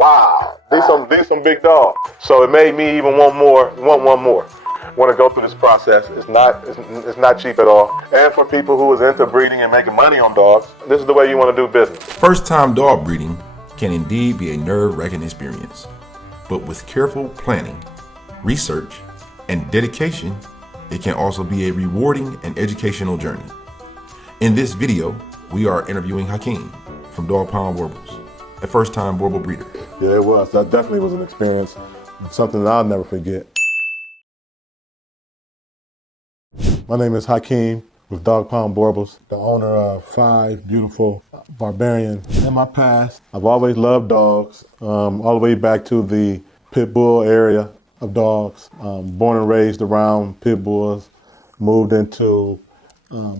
Wow, these some big dogs. So it made me even want one more. Want to go through this process. It's not cheap at all. And for people who is into breeding and making money on dogs, this is the way you want to do business. First-time dog breeding can indeed be a nerve-wracking experience, but with careful planning, research, and dedication, it can also be a rewarding and educational journey. In this video, we are interviewing Hakeem from Dawg Pound Boerboels, a first-time Boerboel breeder. Yeah, it was. That definitely was an experience, something that I'll never forget. My name is Hakeem with Dawg Pound Boerboels, the owner of 5 beautiful barbarian. In my past, I've always loved dogs, all the way back to the pit bull area of dogs. Born and raised around pit bulls, moved into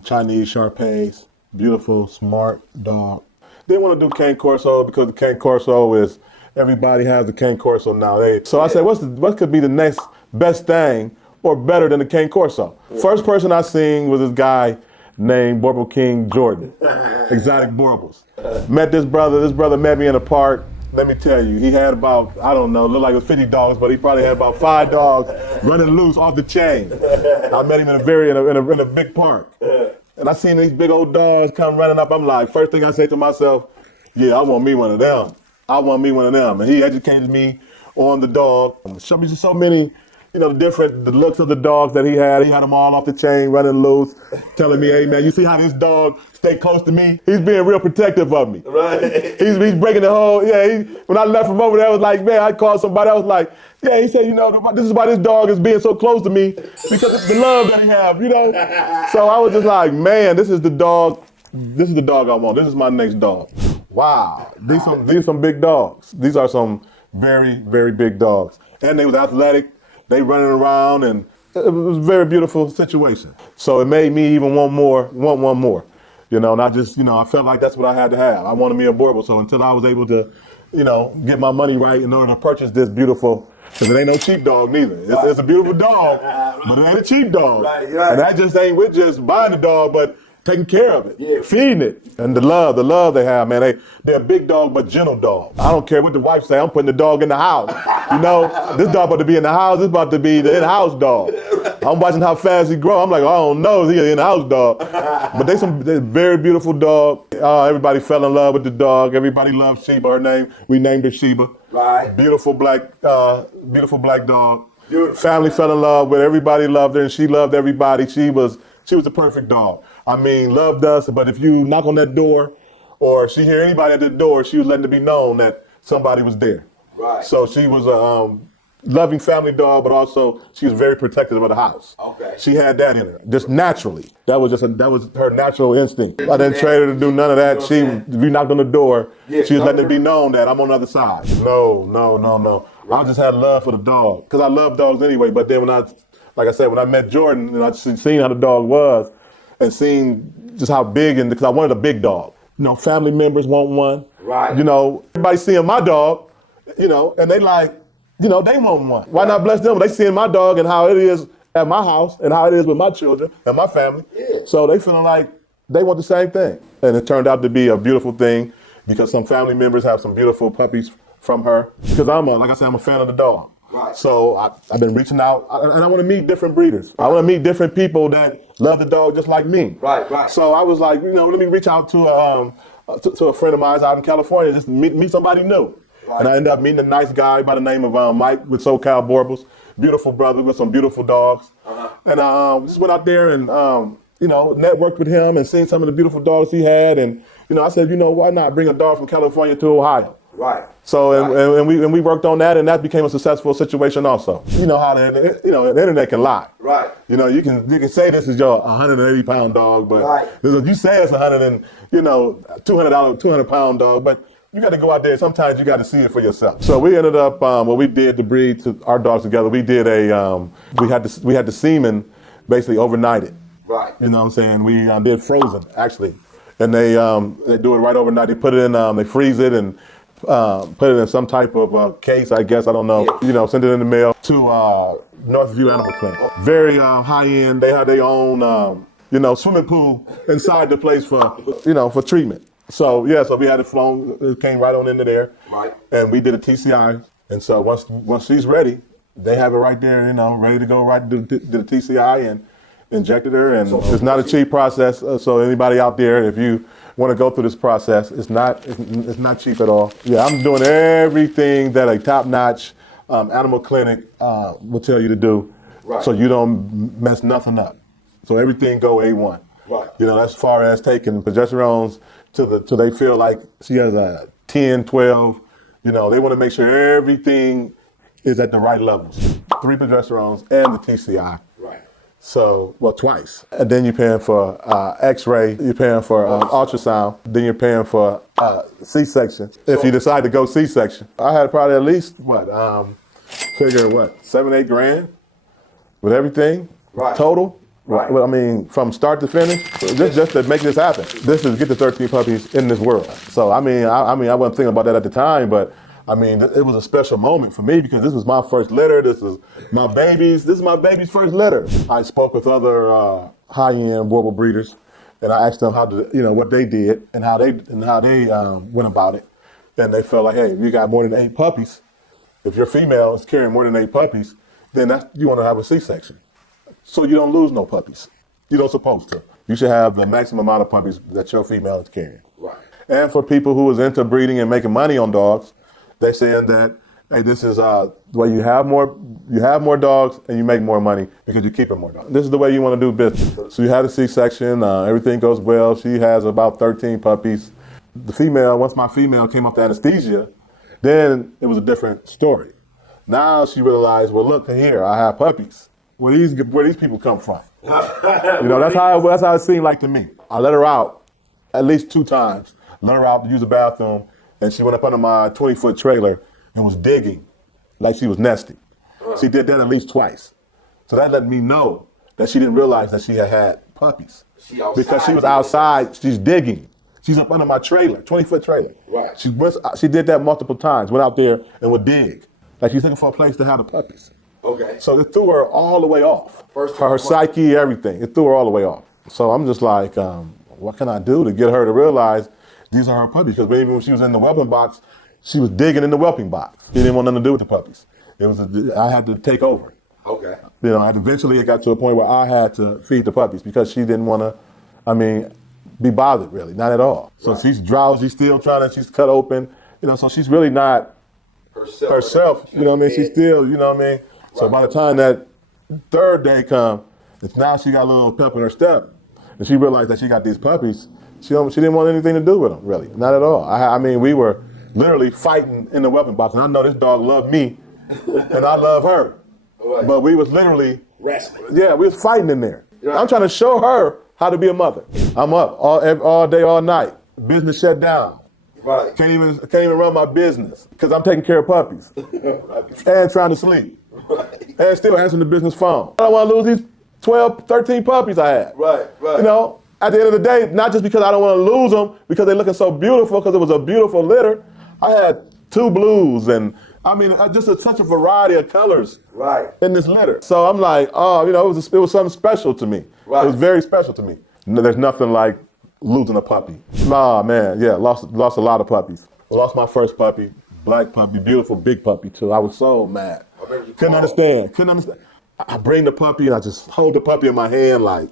Chinese Shar-Peis, beautiful, smart dog. Didn't want to do Cane Corso because the Cane Corso is, everybody has the Cane Corso now. So I said, what could be the next best thing or better than the Cane Corso? First person I seen was this guy named Boerboel King Jordan, Exotic Boerboels. Met this brother met me in a park. Let me tell you, he had about, I don't know, looked like it was 50 dogs, but he probably had about 5 dogs running loose off the chain. I met him in a big park. And I seen these big old dogs come running up. I'm like, first thing I say to myself, yeah, I want me one of them. I want me one of them. And he educated me on the dog. Showed me so many, the looks of the dogs that he had. He had them all off the chain, running loose, telling me, hey man, you see how this dog stay close to me? He's being real protective of me. Right. He's breaking the whole, when I left from over there, I was like, man, I called somebody, I was like, yeah, he said, this is why this dog is being so close to me, because it's the love that he have, So I was just like, man, this is the dog I want. This is my next dog. Wow, these are some big dogs. These are some very, very big dogs. And they was athletic. They running around, and it was a very beautiful situation. So it made me even want one more. And I just, I felt like that's what I had to have. I wanted me a Boerboel. So until I was able to, get my money right in order to purchase this beautiful, because it ain't no cheap dog neither. It's a beautiful dog, but it ain't a cheap dog. Right. And that just ain't with just buying the dog, but taking care of it, feeding it, and the love they have, man. They're a big dog, but gentle dog. I don't care what the wife say, I'm putting the dog in the house. This dog about to be in the house, this about to be the in-house dog. I'm watching how fast he grow. I'm like, I don't know, he's an in-house dog. But they're very beautiful dog. Everybody fell in love with the dog. Everybody loved Sheba, her name. We named her Sheba. Right. Beautiful black dog. Beautiful. Family fell in love with her. Everybody loved her, and she loved everybody. She was the perfect dog. I mean, loved us, but if you knock on that door or she hear anybody at the door, she was letting it be known that somebody was there. Right. So she was a loving family dog, but also she was very protective of the house. Okay. She had that in her, just naturally. That was her natural instinct. I didn't trade her to do none of that. If you knocked on the door, she was letting it be known that I'm on the other side. No. I just had love for the dog, because I love dogs anyway, but then when I met Jordan, and I seen how the dog was, and seen just how big, and because I wanted a big dog. Family members want one. Right. Everybody seeing my dog, and they like, they want one. Why not bless them? They seeing my dog and how it is at my house and how it is with my children and my family. Yeah. So they feeling like they want the same thing. And it turned out to be a beautiful thing, because some family members have some beautiful puppies from her. Because I'm a fan of the dog. Right. So I've been reaching out, and I want to meet different breeders. Right. I want to meet different people that love the dog just like me. Right. So I was like, let me reach out to a friend of mine out in California, just meet somebody new. Right. And I ended up meeting a nice guy by the name of Mike with SoCal Boerboels. Beautiful brother with some beautiful dogs. And just went out there and networked with him and seen some of the beautiful dogs he had. And I said, why not bring a dog from California to Ohio? Right. So and we worked on that, and that became a successful situation also. You know how the internet can lie. Right. You can say this is your 180-pound dog, but you say it's 200 pound dog, but you got to go out there. Sometimes you got to see it for yourself. So we ended up what we did to breed our dogs together. We did we had the semen basically overnighted. Right. You know what I'm saying? We did frozen actually, and they do it right overnight. They put it in, they freeze it and put it in some type of case, I guess, I don't know. Send it in the mail to Northview Animal Clinic. Very high end. They have their own, swimming pool inside the place for treatment. So yeah, so we had it flown. It came right on into there. Right. And we did a TCI. And so once she's ready, they have it right there, ready to go. Right, did the TCI and injected her. And it's not a cheap process. So anybody out there, if you want to go through this process, it's not cheap at all. Yeah, I'm doing everything that a top-notch animal clinic will tell you to do, Right. so you don't mess nothing up. So everything go A1. Right. As far as taking progesterones till they feel like she has a 10, 12. They want to make sure everything is at the right levels. 3 progesterones and the TCI. Right. So, twice. And then you're paying for X-ray, you're paying for ultrasound, then you're paying for C-section. If you decide to go C-section. I had probably at least, 7, 8 grand with everything, Right. total. Right. I mean, from start to finish, just to make this happen. This is get the 13 puppies in this world. So, I wasn't thinking about that at the time, but I mean, it was a special moment for me because this was my first litter. This is my baby's first litter. I spoke with other high-end Boerboel breeders, and I asked them what they did and how they went about it. And they felt like, hey, if you got more than 8 puppies, if your female is carrying more than 8 puppies, then you want to have a C-section, so you don't lose no puppies. You don't supposed to. You should have the maximum amount of puppies that your female is carrying. Right. And for people who is into breeding and making money on dogs, they saying that, hey, this is the way you have more dogs and you make more money because you're keeping more dogs. This is the way you want to do business. So you had a C-section, everything goes well. She has about 13 puppies. Once my female came off the anesthesia, then it was a different story. Now she realized, well, look here, I have puppies. Where these people come from? That's how it seemed like to me. I let her out at least 2 times. Let her out to use the bathroom. And she went up under my 20-foot trailer and was digging like she was nesting. She did that at least twice. So that let me know that she didn't realize that she had puppies. Because she was outside, she's digging. She's up under my trailer, 20-foot trailer. Right. She did that multiple times, went out there and would dig. Like she's looking for a place to have the puppies. Okay. So it threw her all the way off. First time her psyche, everything. It threw her all the way off. So I'm just like, what can I do to get her to realize these are her puppies? Because maybe when she was in the whelping box, she was digging in the whelping box. She didn't want nothing to do with the puppies. I had to take over. Okay. And eventually it got to a point where I had to feed the puppies because she didn't want to, be bothered really, not at all. So she's drowsy, still she's cut open, so she's really not herself, she's still, So by the time that 3rd day come, now she got a little pep in her step and she realized that she got these puppies. She didn't want anything to do with them, really, not at all. We were literally fighting in the whelping box, and I know this dog loved me, and I love her, Right. but we was literally Wrestling. Yeah, we was fighting in there. Right. I'm trying to show her how to be a mother. I'm up all day, all night. Business shut down. Right. Can't even run my business because I'm taking care of puppies and trying to sleep and still answering the business phone. I don't want to lose these 12, 13 puppies I had. Right. At the end of the day, not just because I don't want to lose them, because they're looking so beautiful, because it was a beautiful litter. I had 2 blues and such a variety of colors in this litter. So I'm like, it was something special to me. Right. It was very special to me. There's nothing like losing a puppy. Nah, man, yeah, lost a lot of puppies. Lost my first puppy, black puppy, beautiful big puppy too. I was so mad. Couldn't understand. I bring the puppy and I just hold the puppy in my hand like,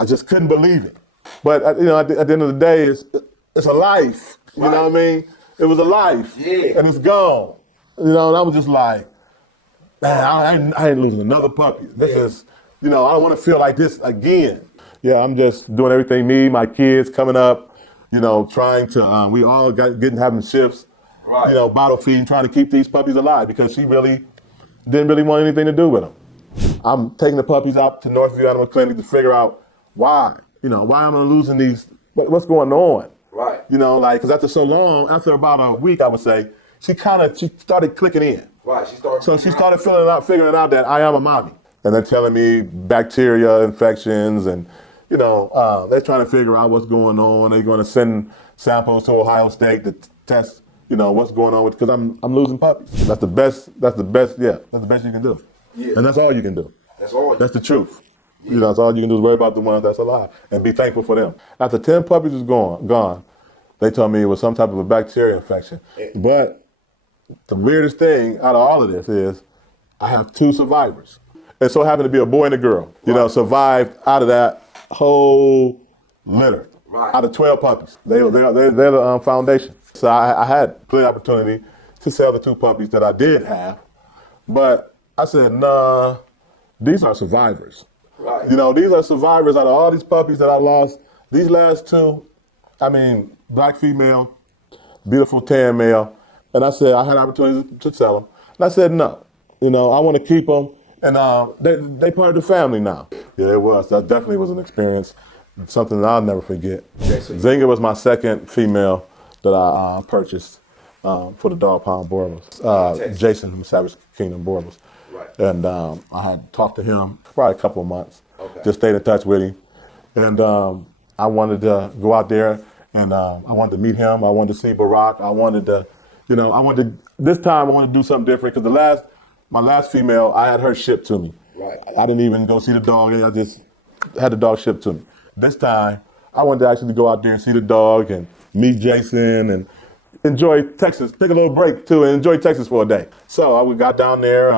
I just couldn't believe it. But at the end of the day, it's a life. You know what I mean? It was a life, and it's gone. And I was just like, man, I ain't losing another puppy. This is, I don't want to feel like this again. Yeah, I'm just doing everything. Me, my kids coming up, trying to. We all having shifts, bottle feeding, trying to keep these puppies alive because she really didn't really want anything to do with them. I'm taking the puppies out to Northview Animal Clinic to figure out why. Why am I losing these? What's going on? Right. Because after so long, after about a week, I would say, she started clicking in. Right. She started figuring out that I am a mommy. And they're telling me bacteria infections and, they're trying to figure out what's going on. They're going to send samples to Ohio State to test, what's going on because I'm losing puppies. That's the best you can do. Yeah. And that's all you can do. That's the truth. That's all you can do is worry about the ones that's alive and be thankful for them. After 10 puppies was gone, They told me it was some type of a bacteria infection. But the weirdest thing out of all of this is I have 2 survivors. It so happened to be a boy and a girl, survived out of that whole litter, out of 12 puppies. They're the foundation. So I had plenty of opportunity to sell the 2 puppies that I did have, but I said, nah, these are survivors. Right. These are survivors out of all these puppies that I lost. These last 2, black female, beautiful tan male. And I said, I had opportunity to sell them. And I said, no, I want to keep them. And they part of the family now. Yeah, it was. That definitely was an experience, something that I'll never forget. Zinga was my second female that I purchased for the Dawg Pound Boerboels. Jason from Savage Kingdom Boerboels. Right. And I had talked to him for probably a couple of months. Okay. Just stayed in touch with him. And I wanted to go out there and I wanted to meet him. I wanted to see Barack. I wanted to, this time I wanted to do something different because my last female, I had her shipped to me. Right. I didn't even go see the dog. I just had the dog shipped to me. This time, I wanted to actually go out there and see the dog and meet Jason and enjoy Texas, take a little break too, and enjoy Texas for a day. So I got down there,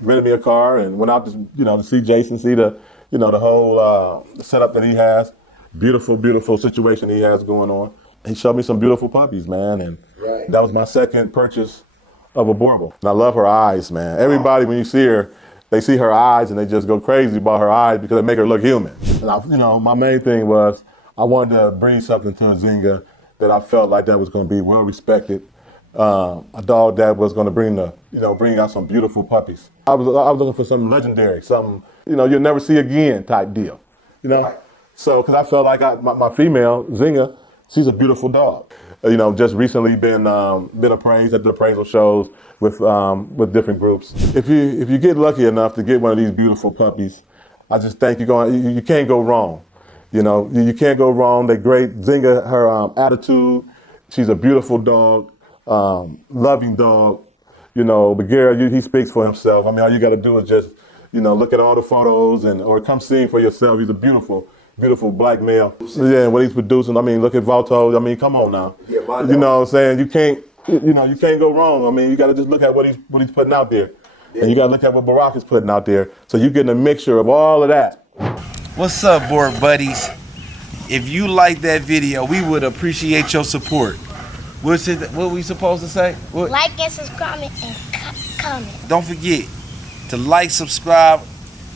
rented me a car, and went out to to see Jason, see the the whole setup that he has. Beautiful, beautiful situation he has going on. He showed me some beautiful puppies, man, and that was my second purchase of a Boerboel. And I love her eyes, man. Everybody, when you see her, they see her eyes and they just go crazy about her eyes because they make her look human. And my main thing was I wanted to bring something to Zinga that I felt like that was going to be well respected. A dog that was going to bring out some beautiful puppies. I was looking for something legendary, something you'll never see again type deal. So because I felt like my female Zinga, she's a beautiful dog. Just recently been appraised at the appraisal shows with different groups. If you get lucky enough to get one of these beautiful puppies, I just think you can't go wrong. You can't go wrong. They're great. Zinga, her attitude, she's a beautiful dog, loving dog. But Gary, he speaks for himself. All you got to do is just look at all the photos or come see him for yourself. He's a beautiful black male. Yeah, and what he's producing, look at Valto. Come on now. Yeah, what I'm saying? You can't go wrong. You got to just look at what he's putting out there. Yeah. And you got to look at what Barack is putting out there. So you're getting a mixture of all of that. What's up, board buddies? If you like that video, we would appreciate your support. What we supposed to say? What? Like and subscribe and comment. Don't forget to like, subscribe,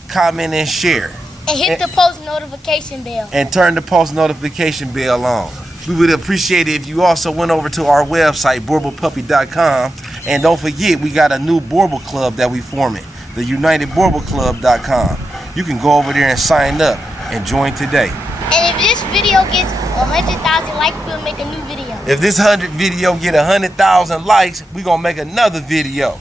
comment, and share. And hit the post notification bell. And turn the post notification bell on. We would appreciate it if you also went over to our website, boerboelpuppy.com. And don't forget, we got a new Boerboel club that we forming, the UnitedBoerboelClub.com. You can go over there and sign up and join today. And if this video gets 100,000 likes, we'll make a new video. If this video get 100,000 likes, we're going to make another video.